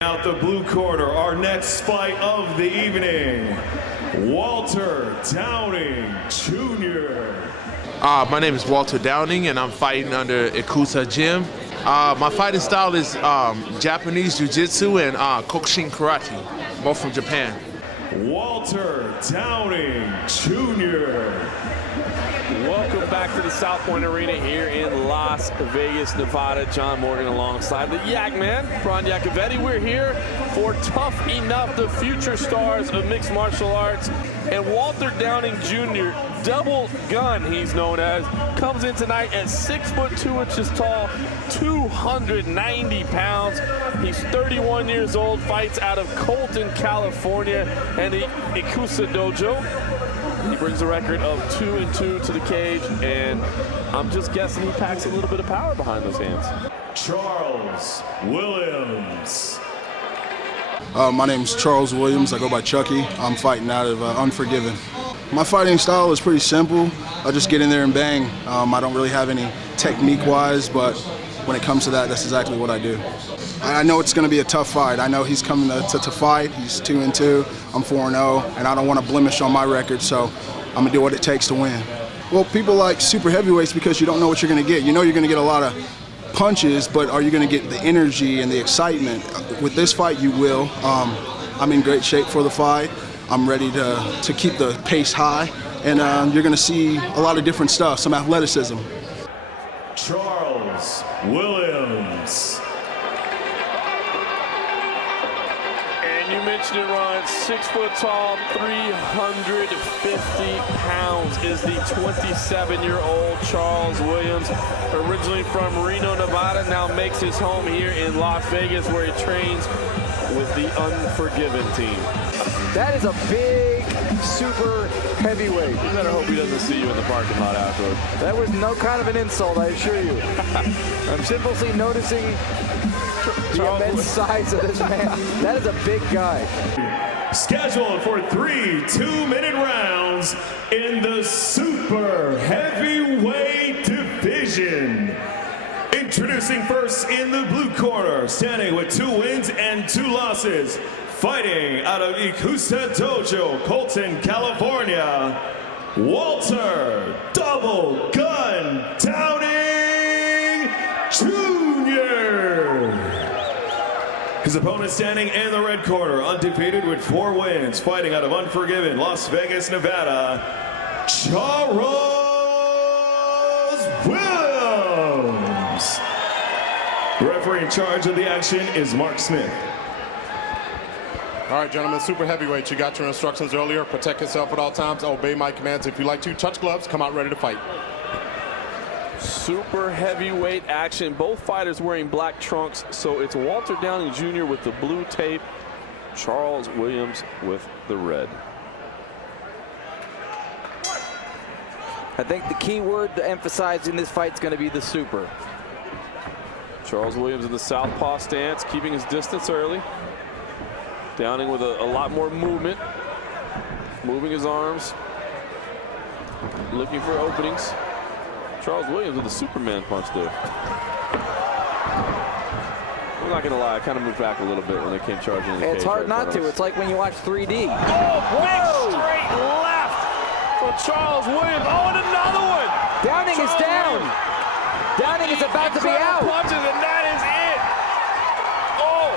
Out the blue corner, our next fight of the evening, Walter Downing Jr. My name is Walter Downing, and I'm fighting under Ikusa Gym. My fighting style is Japanese Jiu-Jitsu and Kokushin Karate, both from Japan. Walter Downing Jr. Welcome back to the South Point Arena here in Las Vegas, Nevada. John Morgan alongside the Yak Man, Ron Yakovetti. We're here for Tuff-N-Uff, the future stars of mixed martial arts. And Walter Downing Jr., double gun he's known as, comes in tonight at 6 foot 2 inches tall, 290 pounds. He's 31 years old, fights out of Colton, California, and the Ikusa Dojo. He brings a record of 2-2 to the cage, and I'm just guessing he packs a little bit of power behind those hands. Charles Williams. My name's Charles Williams. I go by Chucky. I'm fighting out of Unforgiven. My fighting style is pretty simple. I just get in there and bang. I don't really have any technique-wise, but when it comes to that, that's exactly what I do. I know it's going to be a tough fight. I know he's coming to fight. He's 2-2. I'm 4-0, and I don't want to blemish on my record, so I'm going to do what it takes to win. Well, people like super heavyweights because you don't know what you're going to get. You know you're going to get a lot of punches, but are you going to get the energy and the excitement? With this fight, you will. I'm in great shape for the fight. I'm ready to keep the pace high, and you're going to see a lot of different stuff, some athleticism. Charles Williams. And you mentioned it, Ron, 6 foot tall, 350 pounds is the 27-year-old Charles Williams. Originally from Reno, Nevada, now makes his home here in Las Vegas, where he trains with the Unforgiven team. That is a big, super heavyweight. You better hope he doesn't see you in the parking lot afterward. That was no kind of an insult, I assure you. I'm simply noticing the immense size of this man. That is a big guy. Scheduled for 3 2-minute rounds in the super heavyweight division. Introducing first in the blue corner, standing with 2 wins and 2 losses, fighting out of Ikusa Dojo, Colton, California, Walter Double Gun Downing Jr. His opponent standing in the red corner, undefeated with 4 wins, fighting out of Unforgiven, Las Vegas, Nevada, Charles Williams. The referee in charge of the action is Mark Smith. All right, gentlemen, super heavyweight. You got your instructions earlier. Protect yourself at all times. Obey my commands. If you like to, touch gloves. Come out ready to fight. Super heavyweight action. Both fighters wearing black trunks, so it's Walter Downing Jr. with the blue tape, Charles Williams with the red. I think the key word to emphasize in this fight is going to be the super. Charles Williams in the southpaw stance, keeping his distance early. Downing with a lot more movement, moving his arms, looking for openings. Charles Williams with a Superman punch there. I'm not gonna lie, I kind of moved back a little bit when they came charging in the cage. It's hard not to. It's like when you watch 3D. Oh, big straight left from Charles Williams. Oh, and another one. Downing is down. Downing is about to be out. Punches, and that is it. Oh,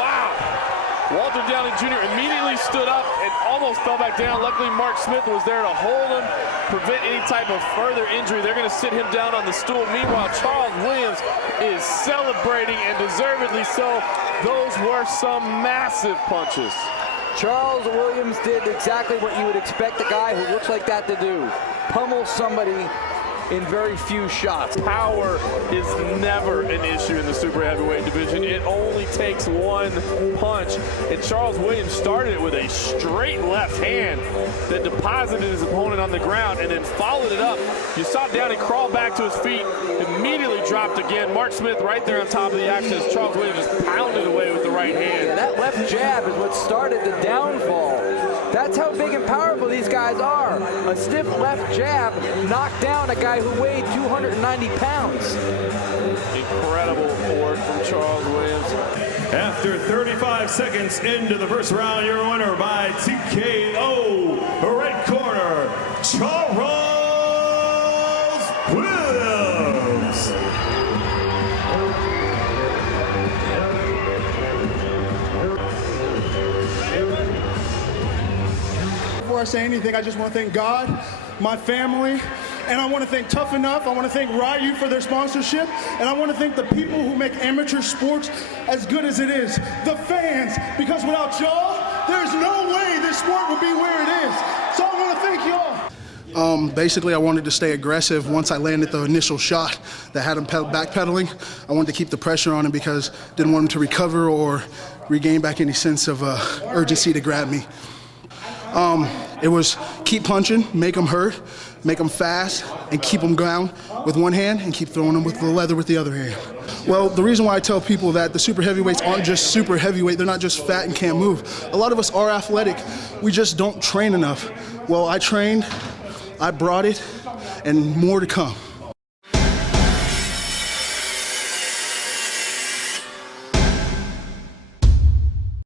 wow. Walter Downing Jr. immediately stood up and almost fell back down. Luckily, Mark Smith was there to hold him, prevent any type of further injury. They're going to sit him down on the stool. Meanwhile, Charles Williams is celebrating, and deservedly so. Those were some massive punches. Charles Williams did exactly what you would expect a guy who looks like that to do. Pummel somebody in very few shots. Power is never an issue in the super heavyweight division. It only takes one punch. And Charles Williams started it with a straight left hand that deposited his opponent on the ground and then followed it up. You saw Downing crawl back to his feet, immediately dropped again. Mark Smith right there on top of the action as Charles Williams just pounded away with the right hand. Yeah, that left jab is what started the downfall. That's how big and powerful these guys are. A stiff left jab knocked down a guy who weighed 290 pounds. Incredible work from Charles Williams. After 35 seconds into the first round, your winner by TKO, red corner, Charles Williams. Before I say anything, I just want to thank God, my family, and I want to thank Tuff-N-Uff. I want to thank Ryu for their sponsorship, and I want to thank the people who make amateur sports as good as it is, the fans, because without y'all, there's no way this sport would be where it is. So I want to thank y'all. Basically, I wanted to stay aggressive once I landed the initial shot that had him backpedaling. I wanted to keep the pressure on him because I didn't want him to recover or regain back any sense of urgency to grab me. It was keep punching, make him hurt, make him fast, and keep him down with one hand and keep throwing him with the leather with the other hand. Well, the reason why I tell people that the super heavyweights aren't just super heavyweight, they're not just fat and can't move. A lot of us are athletic, we just don't train enough. Well, I trained, I brought it, and more to come.